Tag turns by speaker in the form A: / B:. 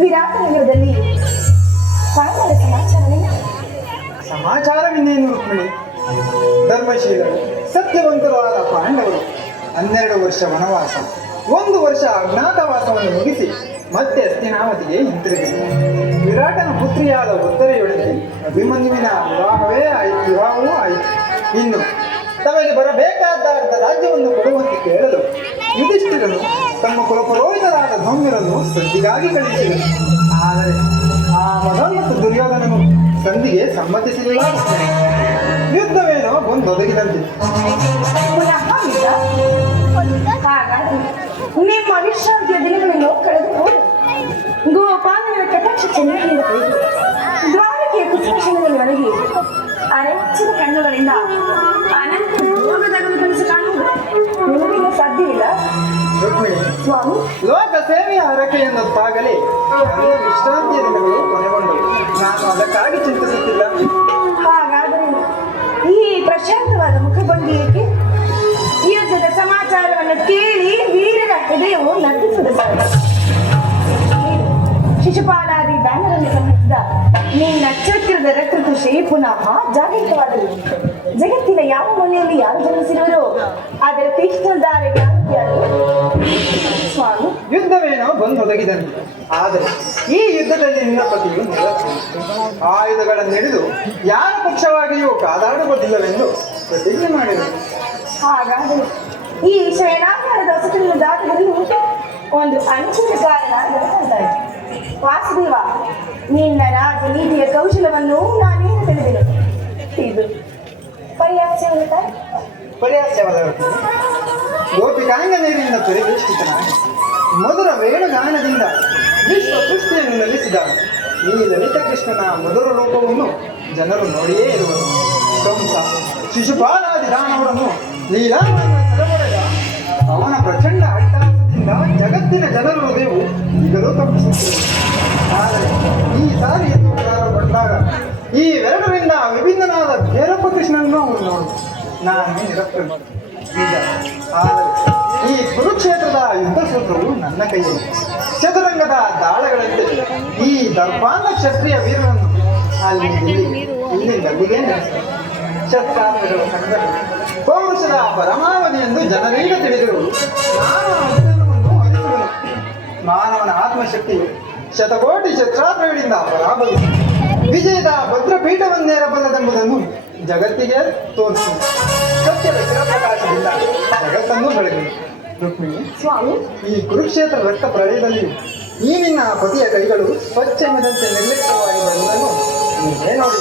A: ವಿರಾಟ ನಗರದಲ್ಲಿ ಪಾಂಡವರ ಸಮಾಚಾರವೇನು
B: ಸಮಾಚಾರವಿನ್ನೇನು ರುಕ್ಮಿಣಿ? ಧರ್ಮಶೀಲರು, ಸತ್ಯವಂತರು ಆದ ಪಾಂಡವರು, ಹನ್ನೆರಡು ವರ್ಷ ವನವಾಸ, ಒಂದು ವರ್ಷ ಅಜ್ಞಾತವಾಸವನ್ನು ಮುಗಿಸಿ ಮತ್ತೆ ಅಸ್ತಿನಾವತಿಗೆ ಹಿಂತಿರುಗಿದರು. ವಿರಾಟನ ಪುತ್ರಿಯಾದ ಉತ್ತರೆಯೊಡನೆ ಅಭಿಮನ್ಯುವಿನ ವಿವಾಹವೇ ಆಯಿತು, ವಿವಾಹವೂ ಆಯಿತು. ಇನ್ನು ತಮಗೆ ಬರಬೇಕಾದ ರಾಜ್ಯವನ್ನು ಕೊಡುವಂತೆ ಕೇಳಲು ಯುಧಿಷ್ಠಿರನು ತಮ್ಮ ಕುಲಪುರೋಹಿತರಾದ ಧೌಮ್ಯರನ್ನು ಸಂಧಿಗಾಗಿ ಕಳಿಸಿದರು ಆದರೆ ಆ ಮದನ್ ಮತ್ತು ದುರ್ಯೋಧನನು ಸಂಧಿಗೆ ಸಮ್ಮತಿಸಲಿಲ್ಲ ಯುದ್ಧವೇನೋ
A: ಬಂದು ಒದಗಿದಂತೆ ನಿಮ್ಮ ವಿಶ್ರಾಂತಿಯ ದಿನಗಳನ್ನು ಕಳೆದು ಹೋಗಿ ಗೋಪಾಲನ ಕಟಾಕ್ಷ ಚೆನ್ನಾಗಿ ದ್ವಾರಕೆಯ ಕುಸ್ಮಶನಲ್ಲಿ ಒಳಗಿ ಅರೆಚ್ಚಿನ ಕಣ್ಣುಗಳಿಂದ ಅನಂತ
B: ಲೋಕ ಸೇವೆಯ ಹರಕೆಯನ್ನುತ್ತಾಗಲೇ ನನ್ನ ವಿಶ್ರಾಂತಿಯ ದಿನಗಳು ಕೊನೆಗೊಂಡವು. ನಾನು ಅದಕ್ಕಾಗಿ ಚಿಂತಿಸುತ್ತಿಲ್ಲ.
A: ಹಾಗಾದರೆ ಈ ಪ್ರಶಾಂತವಾದ ಮುಖಭಂಗಿಯಕ್ಕೆ ಯುದ್ಧದ ಸಮಾಚಾರವನ್ನು ಕೇಳಿ ವೀರರ ಹೃದಯವು ನಟಿಸಿದ ಶಿಶುಪಾಲಾದಿ ಬ್ಯಾನರನ್ನು ಸಂಹಿಸಿದ ನಿನ್ನ ಚಕ್ರದ ರಕ್ತಕೃಷಿ ಪುನಃ ಜಾಗೃತವಾದರು ಜಗತ್ತಿನ ಯಾವ ಮನೆಯಲ್ಲಿ ಯಾರು ಜನಿಸಿರುವರೋ ಅದರ ತೀಕ್ಷ್ಣಧಾರೆಗೆ ಯಾರು ಸ್ವಾಮಿ
B: ಯುದ್ಧವೇನೋ ಬಂದೊದಗಿದಂತೆ ಆದರೆ ಈ ಯುದ್ಧದಲ್ಲಿ ನಿನ್ನ ಪತಿಯು ಆಯುಧಗಳನ್ನು ಹಿಡಿದು ಯಾರ ಪಕ್ಷವಾಗಿಯೂ ಕಾದಾಡುವುದಿಲ್ಲವೆಂದು ಪ್ರತಿಜ್ಞೆ ಮಾಡಿದರು
A: ಹಾಗಾದರೆ ಈ ಶಯನಾಗಾರದ ವಸತಿಯನ್ನು ದಾಟದಲ್ಲಿ ಒಂದು ದೊರಕುತ್ತದೆ ವಾಸುದೇವ ನಿನ್ನ ರಾಜನೀತಿಯ ಕೌಶಲವನ್ನು ನಾನೇನು ತಿಳಿದೆನು ಇದು ಪರ್ಯಾಸ್ಯವಲ್ಲ
B: ಪರ್ಯಾಸವಲ್ಲ ರುಕ್ಮಿಣಿ. ಗೋಪಿಕಾಂಗನೇರಿಯಿಂದ ಮಧುರ ವೇಣುಗಾನದಿಂದ ವಿಶ್ವ ಸೃಷ್ಟಿಯನ್ನು ನಲಿಸಿದ ಈ ಲಲಿತ ಕೃಷ್ಣನ ಮಧುರ ಲೋಕವನ್ನು ಜನರು ನೋಡಿಯೇ ಇರುವರು. ಕಂಸ ಶಿಶುಪಾಲಾದಿ ದಾನವರನ್ನು ಲೀಲಾವನ್ನು ಅವನ ಪ್ರಚಂಡ ಅಟ್ಟಾಸದಿಂದ ಜಗತ್ತಿನ ಜನರ ಹೃದಯವು ಈಗಲೂ ತಪ್ಪಿಸುತ್ತಿದೆ ಆದರೆ ಈ ಸಾರಿ ಬಂದಾಗ ಈ ಎರಡರಿಂದ ವಿಭಿನ್ನನಾದ ಭೈರಪ್ಪ ಕೃಷ್ಣನನ್ನು ಅವನು ನೋಡು ನಾನು ನಿರಕ್ಷಣೆ ಈ ಕುರುಕ್ಷೇತ್ರದ ಯುದ್ಧ ಸೂತ್ರವು ನನ್ನ ಕೈಯಲ್ಲಿ ಚದುರಂಗದ ದಾಳಗಳಂತೆ ಈ ದರ್ಪಾಂಗ ಕ್ಷತ್ರಿಯ ವೀರನನ್ನು ಅಲ್ಲಿ ಇಲ್ಲಿ ಇಲ್ಲಿಂದ ಅಲ್ಲಿಗೆ ಪೌರುಷದ ಪರಮಾವಧಿ ಎಂದು ಜನರೀಗ ತಿಳಿದರು. ಮಾನವನ ಆತ್ಮಶಕ್ತಿ ಶತಕೋಟಿ ಶಸ್ತ್ರಾಸ್ತ್ರಗಳಿಂದ ಪರಾಭವಿಸಿ ವಿಜಯದ ಭದ್ರಪೀಠವನ್ನೇರಬಲ್ಲದೆಂಬುದನ್ನು ಜಗತ್ತಿಗೆ ತೋರಿಸಿ ಚಿರಪ್ರಕಾಶದಿಂದ ಜಗತ್ತನ್ನು ಬೆಳಗಿ ರುಕ್ಮಿಣಿ
A: ಸ್ವಾಮಿ.
B: ಈ ಕುರುಕ್ಷೇತ್ರ ರಕ್ತ ಪ್ರಳಯದಲ್ಲಿ ಈ ನಿನ್ನ ಪತಿಯ ಕೈಗಳು ಸ್ವಚ್ಛ ಮೆದಂತೆ ನಿರ್ಲಿಪ್ತವಾಗಿ ಬರುವುದನ್ನು ನೀವೇ ನೋಡಿ.